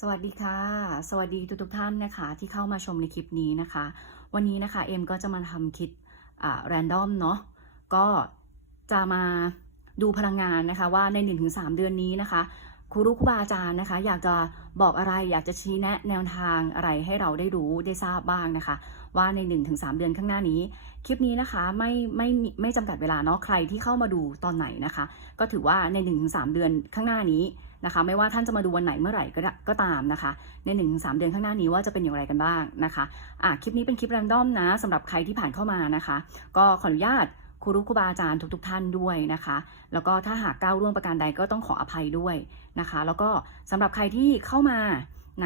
สวัสดีค่ะ สวัสดีทุกทุกท่านนะคะที่เข้ามาชมในคลิปนี้นะคะ วันนี้นะคะเอ็มก็จะมาทำคลิปอ่าแรนดอมเนาะก็จะมาดูพลังงานนะคะว่าใน 1-3 เดือนนี้นะคะ ครูรู้ครูบาอาจารย์นะคะ อยากจะบอกอะไรอยากจะชี้แนะแนวทางอะไรให้เราได้รู้ได้ทราบบ้างนะคะ ว่าใน 1-3 เดือนข้างหน้านี้ คลิปนี้นะคะไม่ไม่ไม่จำกัดเวลาเนาะใครที่เข้ามาดูตอนไหนนะคะ ก็ถือว่าใน 1-3 เดือนข้างหน้านี้นะคะ ไม่ว่าท่านจะมาดูวันไหนเมื่อไหร่ก็ได้ก็ตามนะคะ ใน 1-3 เดือนข้างหน้านี้ว่าจะเป็นอย่างไรกันบ้างนะคะอะคลิปนี้เป็นคลิปแรนดอมนะสำหรับใครที่ผ่านเข้ามานะคะ ก็ขออนุญาต ครูรุครูบาอาจารย์ทุกๆ ท่านด้วยนะคะ แล้วก็ถ้าหากก้าวร่วงประการใดก็ต้องขออภัยด้วยนะคะ แล้วก็สำหรับใครที่เข้ามา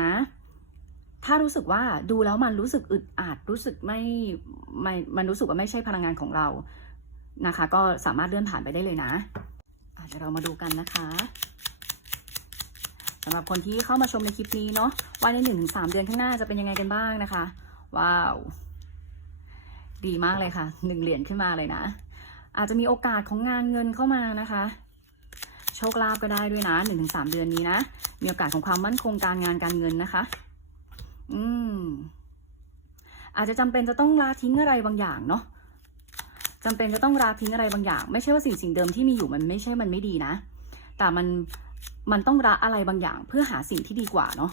นะ ถ้ารู้สึกว่าดูแล้วมันรู้สึกอึดอัดรู้สึกไม่ไม่มันรู้สึกว่าไม่ใช่พลังงานของเรานะคะ ก็สามารถเลื่อนผ่านไปได้เลยนะอะเดี๋ยวเรามาดูกันนะคะสำหรับคนที่เข้ามาชมในคลิปนี้เนาะว่าในหนึ่งถึงสามเดือนข้างหน้าจะเป็นยังไงกันบ้างนะคะ ว้าว ดีมากเลยค่ะหนึ่งเหรียญขึ้นมาเลยนะ อาจจะมีโอกาสของงานเงินเข้ามานะคะ โชคลาภก็ได้ด้วยนะหนึ่งถึงสามเดือนนี้นะ มีโอกาสของความมั่นคงการงานการเงินนะคะ อืม อาจจะจำเป็นจะต้องลาทิ้งอะไรบางอย่างเนาะจำเป็นจะต้องลาทิ้งอะไรบางอย่าง ไม่ใช่ว่าสิ่งสิ่งเดิมที่มีอยู่มันไม่ใช่มันไม่ดีนะ แต่มันมันต้องละอะไรบางอย่างเพื่อหาสิ่งที่ดีกว่าเนาะ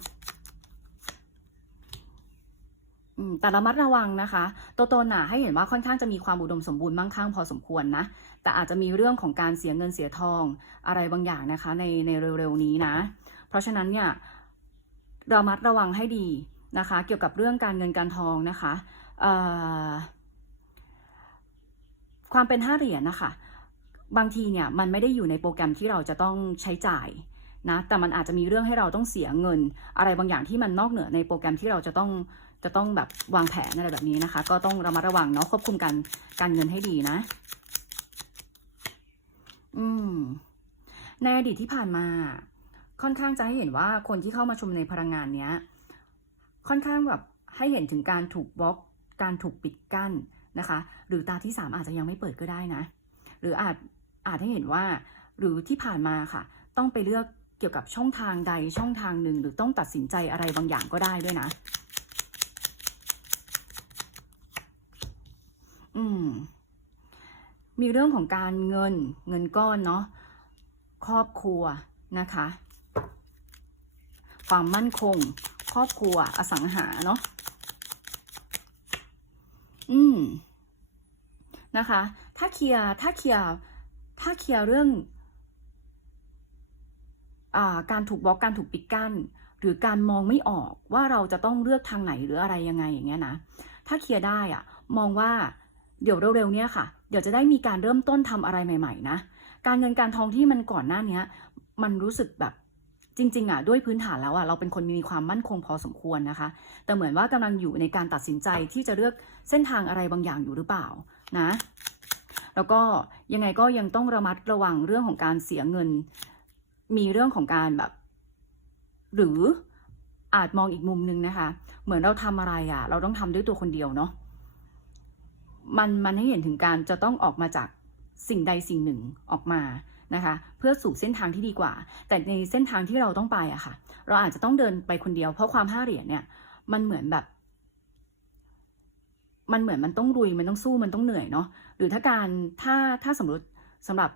แต่ระมัดระวังนะคะตัวตนน่ะให้เห็นว่าค่อนข้างจะมีความอุดมสมบูรณ์มั่งคั่งพอสมควรนะ แต่อาจจะมีเรื่องของการเสียเงินเสียทองอะไรบางอย่างนะคะในในเร็วๆนี้นะ เพราะฉะนั้นเนี่ยระมัดระวังให้ดีนะคะ เกี่ยวกับเรื่องการเงินการทองนะคะความเป็นห้าเหรียญนะคะ บางทีเนี่ยมันไม่ได้อยู่ในโปรแกรมที่เราจะต้องใช้จ่าย นะแต่มันอาจจะมีเรื่องให้เราต้องเสียเงิน อะไรบางอย่างที่มันนอกเหนือในโปรแกรมที่เราจะต้องจะต้องแบบวางแผนอะไรแบบนี้นะคะ ก็ต้องระมัดระวังเนาะควบคุมการการเงินให้ดีนะ อืมในอดีตที่ผ่านมา ค่อนข้างจะให้เห็นว่าคนที่เข้ามาชมในพลังงานเนี้ย ค่อนข้างแบบให้เห็นถึงการถูกบล็อก การถูกปิดกั้นนะคะ หรือตาที่สามอาจจะยังไม่เปิดก็ได้นะ หรืออาจอาจให้เห็นว่า หรือที่ผ่านมาค่ะ ต้องไปเลือก เกี่ยวกับช่องทางใดช่องทางหนึ่ง หรือต้องตัดสินใจอะไรบางอย่างก็ได้ด้วยนะ อืม มีเรื่องของการเงินเงินก้อนเนาะครอบครัวนะคะ ความมั่นคง ครอบครัวอสังหาเนาะอืมนะคะ ถ้าเคลียร์ถ้าเคลียร์ถ้าเคลียร์เรื่อง การถูกบล็อกการถูกปิดกั้น หรือการมองไม่ออกว่าเราจะต้องเลือกทางไหนหรืออะไรยังไงอย่างเงี้ยนะถ้าเคลียร์ได้อะมองว่าเดี๋ยวเร็วๆเนี้ยค่ะ เดี๋ยวจะได้มีการเริ่มต้นทำอะไรใหม่ ๆ นะ การเงินการทองที่มันก่อนหน้าเนี้ยมันรู้สึกแบบจริงๆอะด้วยพื้นฐานแล้วอะเราเป็นคนมีความมั่นคงพอสมควรนะคะ แต่เหมือนว่ากำลังอยู่ในการตัดสินใจที่จะเลือกเส้นทางอะไรบางอย่างอยู่หรือเปล่านะ แล้วก็ยังไงก็ยังต้องระมัดระวังเรื่องของการเสียเงิน มีเรื่องของการแบบ หรืออาจมองอีกมุมนึงนะคะ เหมือนเราทำอะไรอะ เราต้องทำด้วยตัวคนเดียวเนาะมันมันให้เห็นถึงการจะต้องออกมาจากสิ่งใดสิ่งหนึ่งออกมานะคะ เพื่อสู่เส้นทางที่ดีกว่า แต่ในเส้นทางที่เราต้องไปอะค่ะ เราอาจจะต้องเดินไปคนเดียว เพราะความห้าเหรียญเนี่ย มันเหมือนแบบ มันเหมือนมันต้องลุยมันต้องสู้มันต้องเหนื่อยเนาะหรือถ้าการถ้าถ้าสมมติสำหรับ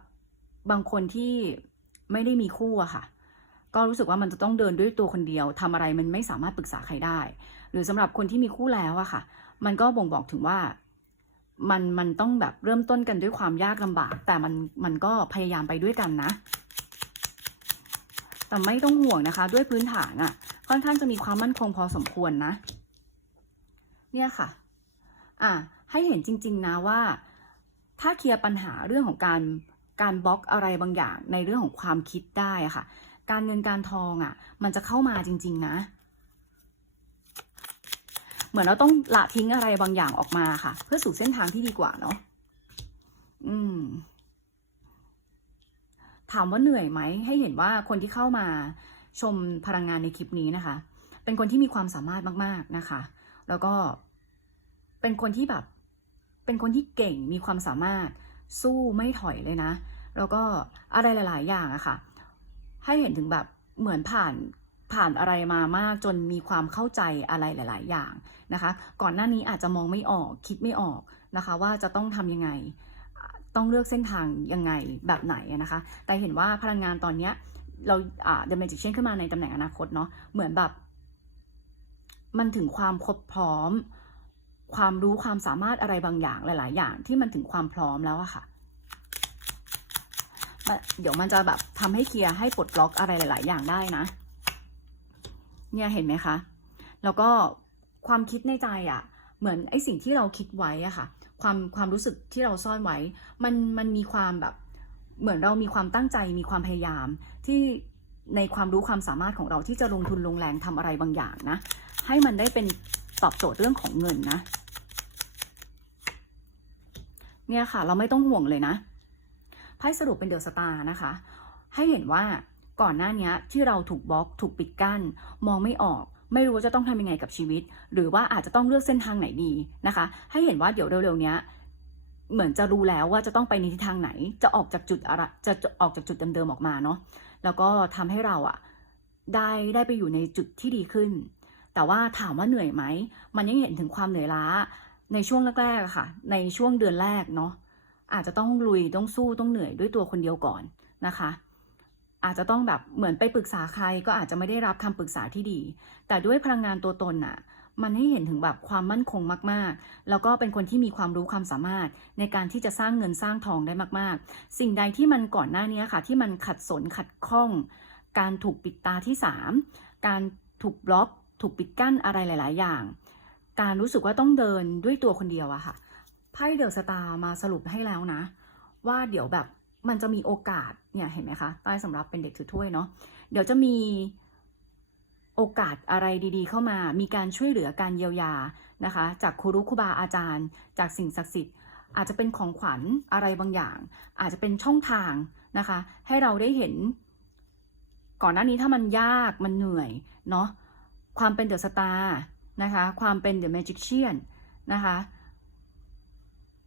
บางคนที่ ไม่ได้มีคู่อะค่ะ ก็รู้สึกว่ามันจะต้องเดินด้วยตัวคนเดียวทำอะไรมันไม่สามารถปรึกษาใครได้ หรือสำหรับคนที่มีคู่แล้วอะค่ะ มันก็บ่งบอกถึงว่ามันมันต้องแบบเริ่มต้นกันด้วยความยากลำบาก แต่มันมันก็พยายามไปด้วยกันนะ แต่ไม่ต้องห่วงนะคะ ด้วยพื้นฐานอะค่อนข้างจะมีความมั่นคงพอสมควรนะ เนี่ยค่ะ อะให้เห็นจริง ๆ นะว่า ถ้าเคลียร์ปัญหาเรื่องของการ การบล็อกอะไรบางอย่างในเรื่องของความคิดได้ค่ะ การเงินการทองอะ่ะ มันจะเข้ามาจริง ๆ นะ เหมือนเราต้องละทิ้งอะไรบางอย่างออกมาค่ะ เพื่อสู่เส้นทางที่ดีกว่าเนาะอืม ถามว่าเหนื่อยไหม ให้เห็นว่าคนที่เข้ามาชมพลังงานในคลิปนี้นะคะ เป็นคนที่มีความสามารถมากๆนะคะ แล้วก็เป็นคนที่แบบ เป็นคนที่เก่งมีความสามารถ สู้ไม่ถอยเลยนะ แล้วก็อะไรหลาย ๆ อย่างอะค่ะ ให้เห็นถึงแบบเหมือนผ่านผ่านอะไรมามากจนมีความเข้าใจอะไรหลาย ๆ อย่างนะคะ ก่อนหน้านี้อาจจะมองไม่ออกคิดไม่ออกนะคะ ว่าจะต้องทำยังไง ต้องเลือกเส้นทางยังไงแบบไหนนะคะ แต่เห็นว่าพลังงานตอนเนี้ยเราอ่า The Magician ขึ้นมาในตำแหน่งอนาคตเนาะเหมือนแบบ มันถึงความครบพร้อม ความรู้ความสามารถอะไรบางอย่างหลาย ๆ อย่างที่มันถึงความพร้อมแล้วอะค่ะ เดี๋ยวมันจะแบบทำให้เคลียร์ให้ปลดล็อกอะไรหลาย ๆ อย่างได้นะ เนี่ยเห็นไหมคะ แล้วก็ความคิดในใจอะ่ะเหมือนไอ้สิ่งที่เราคิดไว้อะค่ะ ความความรู้สึกที่เราซ่อนไว้ มันมันมีความแบบ เหมือนเรามีความตั้งใจมีความพยายามที่ในความรู้ความสามารถของเราที่จะลงทุนลงแรงทำอะไรบางอย่างนะ ให้มันได้เป็นตอบโจทย์เรื่องของเงินนะ เนี่ยค่ะ เราไม่ต้องห่วงเลยนะไพ่สรุปเป็นเดอะสตาร์นะคะ ให้เห็นว่าก่อนหน้านี้ที่เราถูกบล็อก ถูกปิดกั้น มองไม่ออก ไม่รู้ว่าจะต้องทำยังไงกับชีวิต หรือว่าอาจจะต้องเลือกเส้นทางไหนดีนะคะ ให้เห็นว่าเดี๋ยวเร็วๆนี้เหมือนจะรู้แล้วว่าจะต้องไปในทิศทางไหน จะออกจากจุดอะไรจะออกจากจุดเดิมๆออกมาเนาะแล้วก็ทำให้เราอะได้ได้ไปอยู่ในจุดที่ดีขึ้น แต่ว่าถามว่าเหนื่อยไหม มันยังเห็นถึงความเหนื่อยล้า ในช่วงแรกๆค่ะ ในช่วงเดือนแรกเนาะอาจจะต้องลุยต้องสู้ต้องเหนื่อยด้วยตัวคนเดียวก่อนนะคะ อาจจะต้องแบบเหมือนไปปรึกษาใครก็อาจจะไม่ได้รับคำปรึกษาที่ดี แต่ด้วยพลังงานตัวตนน่ะมันให้เห็นถึงแบบความมั่นคงมากๆ แล้วก็เป็นคนที่มีความรู้ความสามารถ ในการที่จะสร้างเงินสร้างทองได้มากๆ สิ่งใดที่มันก่อนหน้านี้ค่ะ ที่มันขัดสนขัดข้อง การถูกปิดตาที่ 3 การถูกบล็อก ถูกปิดกั้นอะไรหลาย ๆ อย่าง การรู้สึกว่าต้องเดินด้วยตัวคนเดียวอะค่ะไพ่เดอะสตาร์มาสรุปให้แล้วนะ ว่าเดี๋ยวแบบมันจะมีโอกาสเนี่ยเห็นไหมคะใต้สำหรับเป็นเด็กถือถ้วยเนาะเดี๋ยวจะมีโอกาสอะไรดีๆ เข้ามา มีการช่วยเหลือการเยียวยานะคะ จากครูรุครูบาอาจารย์ จากสิ่งศักดิ์สิทธิ์ อาจจะเป็นของขวัญอะไรบางอย่าง อาจจะเป็นช่องทางนะคะ ให้เราได้เห็น ก่อนหน้านี้ถ้ามันยากมันเหนื่อยเนาะความเป็นเดอะสตาร์ นะคะ ความเป็นเดอะแมจิ c เชียนนะคะ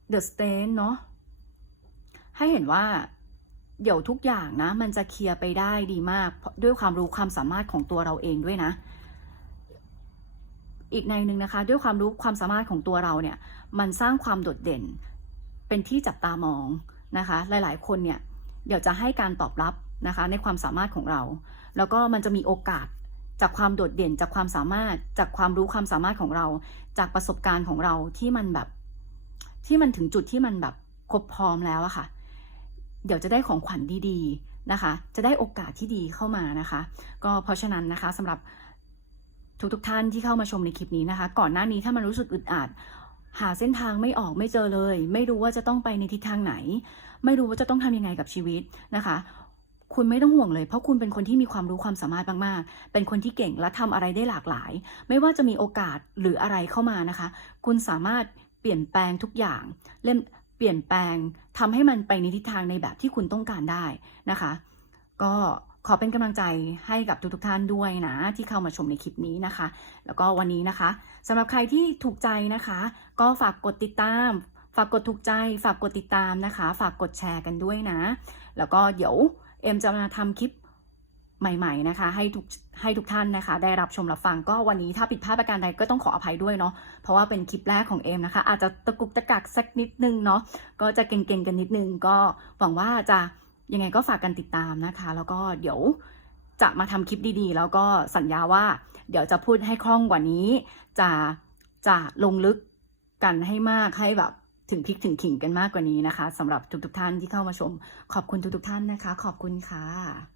เดอะสเตนเนาะให้เห็นว่าเดี๋ยวทุกอย่างนะ มันจะเคลียร์ไปได้ดีมากด้วยความรู้ความสามารถของตัวเราเองด้วยนะ อีกในหนึ่งนะคะ ด้วยความรู้ความสามารถของตัวเราเนี่ย มันสร้างความโดดเด่น เป็นที่จับตามองนะคะ หลายๆ คนเนี่ยเดี๋ยวจะให้การตอบรับนะคะ ในความสามารถของเรา แล้วก็มันจะมีโอกาส จากความโดดเด่นจากความสามารถจากความรู้ความสามารถของเรา จากประสบการณ์ของเราที่มันแบบ ที่มันถึงจุดที่มันแบบครบพร้อมแล้วอะค่ะ เดี๋ยวจะได้ของขวัญดีๆนะคะ จะได้โอกาสที่ดีเข้ามานะคะ ก็เพราะฉะนั้นนะคะสำหรับทุกๆทท่านที่เข้ามาชมในคลิปนี้นะคะ ก่อนหน้านี้ถ้ามันรู้สึกอึดอัดหาเส้นทางไม่ออกไม่เจอเลย ไม่รู้ว่าจะต้องไปในทิศทางไหน ไม่รู้ว่าจะต้องทำยังไงกับชีวิตนะคะ คุณไม่ต้องห่วงเลย เพราะคุณเป็นคนที่มีความรู้ความสามารถมากๆ เป็นคนที่เก่งและทำอะไรได้หลากหลาย ไม่ว่าจะมีโอกาสหรืออะไรเข้ามานะคะ คุณสามารถเปลี่ยนแปลงทุกอย่างเล่มเปลี่ยนแปลงทำให้มันไปในทิศทางในแบบที่คุณต้องการได้นะคะ ก็ขอเป็นกำลังใจให้กับทุกๆท่านด้วยนะ ที่เข้ามาชมในคลิปนี้นะคะ แล้วก็วันนี้นะคะสำหรับใครที่ถูกใจนะคะ ก็ฝากกดติดตาม ฝากกดถูกใจ ฝากกดติดตามนะคะ ฝากกดแชร์กันด้วยนะ แล้วก็เดี๋ยว เอ็มจะมาทำคลิปใหม่ ๆ นะคะ ให้ทุกให้ทุกท่านนะคะ ได้รับชมรับฟังก็วันนี้ถ้าผิดพลาดประการใดก็ต้องขออภัยด้วยเนาะเพราะว่าเป็นคลิปแรกของเอ็มนะคะ อาจจะตะกุกตะกักสักนิดนึงเนาะก็จะเก่งๆกันนิดนึง ก็หวังว่าจะยังไงก็ฝากกันติดตามนะคะ แล้วก็เดี๋ยวจะมาทำคลิปดีๆ แล้วก็สัญญาว่า เดี๋ยวจะพูดให้คล่องกว่านี้ จะจะลงลึกกันให้มากให้แบบ ถึงพริกถึงขิงกันมากกว่านี้นะคะสำหรับทุกๆท่านที่เข้ามาชม ขอบคุณทุกๆท่านนะคะ ขอบคุณค่ะ